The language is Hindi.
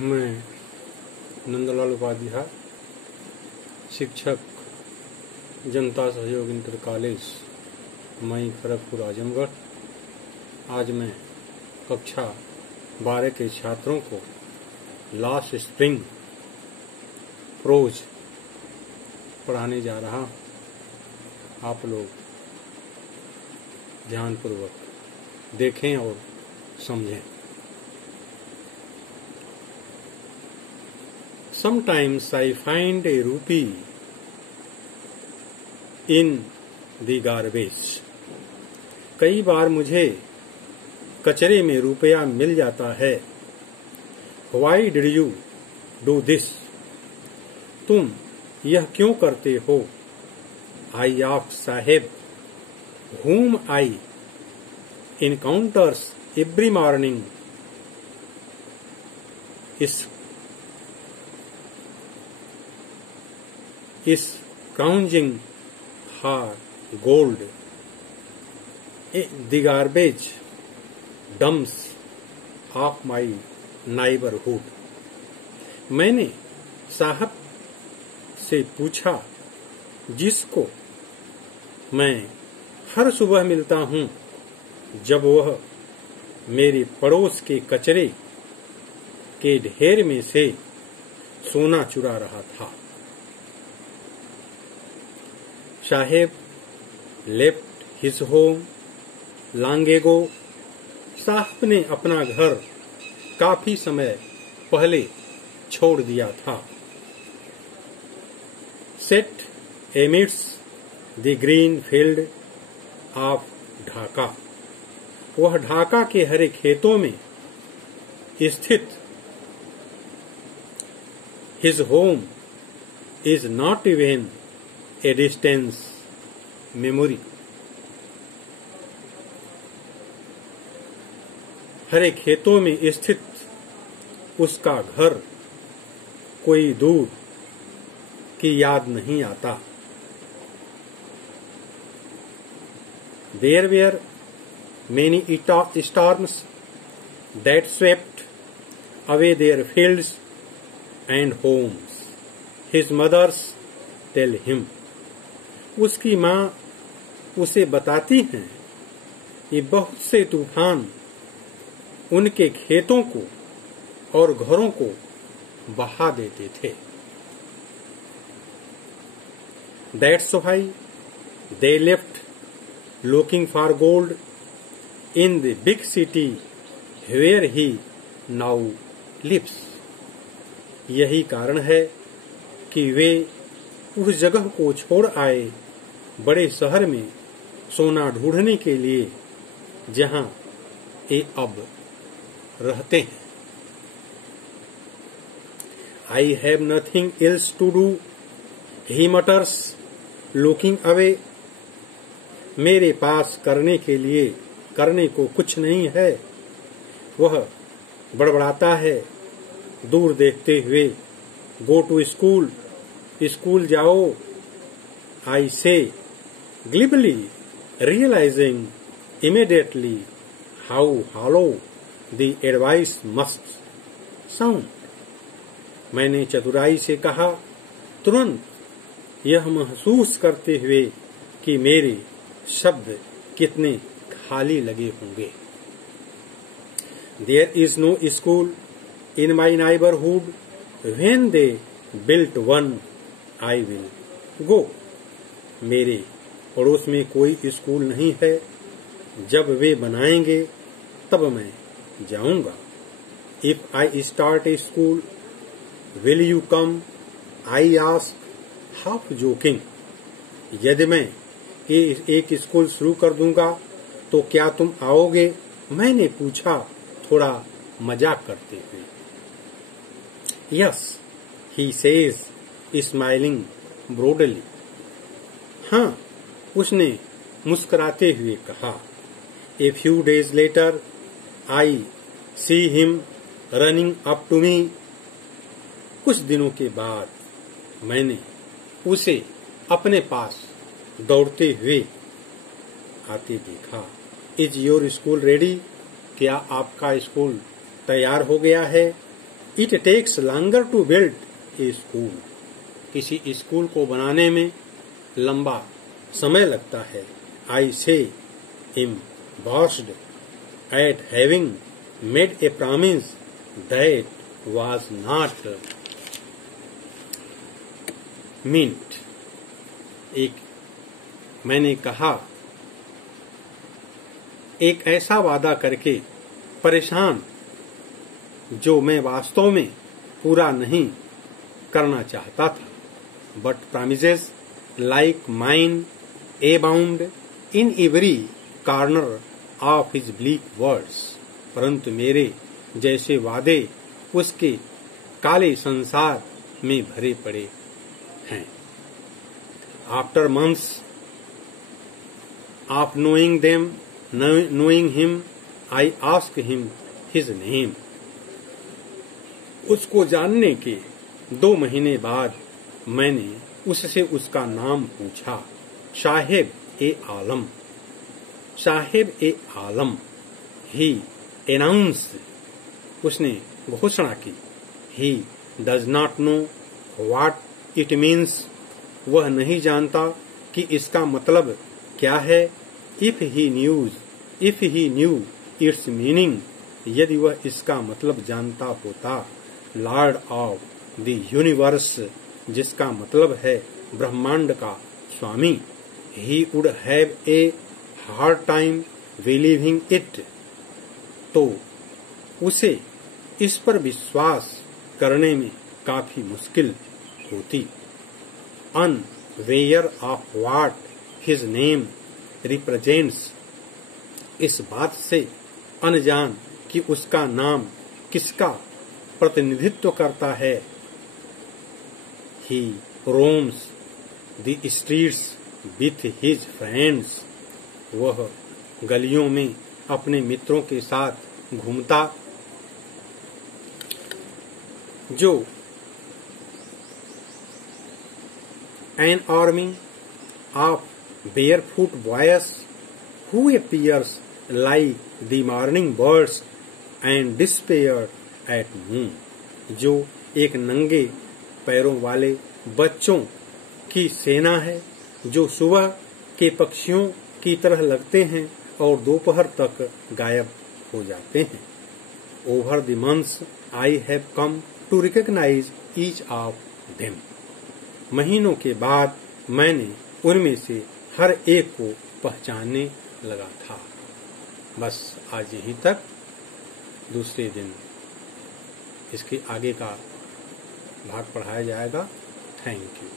मैं नंदलाल उपाध्याय, शिक्षक, जनता सहयोग इंटर कॉलेज मई खड़गपुर आजमगढ़। आज मैं कक्षा 12 के छात्रों को लास्ट स्प्रिंग प्रोज पढ़ाने जा रहा हूँ। आप लोग ध्यानपूर्वक देखें और समझें। Sometimes I find a rupee in the garbage. कई बार मुझे कचरे में रुपया मिल जाता है। Why did you do this? तुम यह क्यों करते हो? I asked Saheb, whom I encounters every morning is scrounging for gold. The garbage dumps of my neighborhood. मैंने साहब से पूछा, जिसको मैं हर सुबह मिलता हूँ, जब वह मेरे पड़ोस के कचरे के ढेर में से सोना चुरा रहा था। साहेब left his home long ago. साहब ने अपना घर काफी समय पहले छोड़ दिया था। Set amidst the green field of Dhaka. वह ढाका के हरे खेतों में स्थित his home is not even a distance memory. हरे खेतों में स्थित उसका घर कोई दूर की याद नहीं आता. There were many storms that swept away their fields and homes. His mothers tell him. उसकी माँ उसे बताती हैं कि बहुत से तूफान उनके खेतों को और घरों को बहा देते थे. That's why they left looking for gold in the big city where he now lives. यही कारण है कि वे उस जगह को छोड़ आए बड़े शहर में सोना ढूंढने के लिए, जहां ये अब रहते हैं. I have nothing else to do, he mutters, looking away. मेरे पास करने को कुछ नहीं है, वह बड़बड़ाता है दूर देखते हुए. Go to school, स्कूल जाओ. I say glibly, realizing immediately how hollow the advice must sound. मैंने चतुराई से कहा, तुरंत यह महसूस करते हुए कि मेरे शब्द कितने खाली लगे होंगे. There is no school in my neighborhood. When they built one, I will go. मेरे पड़ोस में कोई स्कूल नहीं है. जब वे बनाएंगे तब मैं जाऊंगा. If I start a school, will you come? I ask, half joking. यदि मैं एक स्कूल शुरू कर दूंगा तो क्या तुम आओगे? मैंने पूछा थोड़ा मजाक करते हुए. Yes, he says, smiling broadly. हाँ, उसने मुस्कुराते हुए कहा. A few days later, I see him running up to me. कुछ दिनों के बाद मैंने उसे अपने पास दौड़ते हुए आते देखा. Is your school ready? क्या आपका स्कूल तैयार हो गया है? It takes longer to build a school. किसी स्कूल को बनाने में लंबा समय लगता है। आई से embarrassed at having made a promise that was not meant। मैंने कहा, एक ऐसा वादा करके परेशान जो मैं वास्तव में पूरा नहीं करना चाहता था। But promises like mine abound in every corner of his bleak words। परंतु मेरे जैसे वादे उसके काले संसार में भरे पड़े हैं। After months of knowing him, I asked him his name। उसको जानने के 2 महीने बाद मैंने उससे उसका नाम पूछा। साहेब ए आलम। ही announced, उसने घोषणा की। He does not know what it means, वह नहीं जानता कि इसका मतलब क्या है। If he knew its meaning, यदि वह इसका मतलब जानता होता। लॉर्ड ऑफ द यूनिवर्स, जिसका मतलब है ब्रह्मांड का स्वामी। He would have a hard time believing it, तो उसे इस पर विश्वास करने में काफी मुश्किल होती। Unaware of what his name represents, इस बात से अनजान कि उसका नाम किसका प्रतिनिधित्व करता है। He roams the streets with his friends, वह गलियों में अपने मित्रों के साथ घूमता। जो an army of barefoot boys who appears like the morning birds and disappear at noon, जो एक नंगे पैरों वाले बच्चों की सेना है जो सुबह के पक्षियों की तरह लगते हैं और दोपहर तक गायब हो जाते हैं। Over the months I have come to recognise each of them. महीनों के बाद मैंने उनमें से हर एक को पहचानने लगा था। बस आज यहीं तक। दूसरे दिन इसके आगे का भाग पढ़ाया जाएगा। Thank you.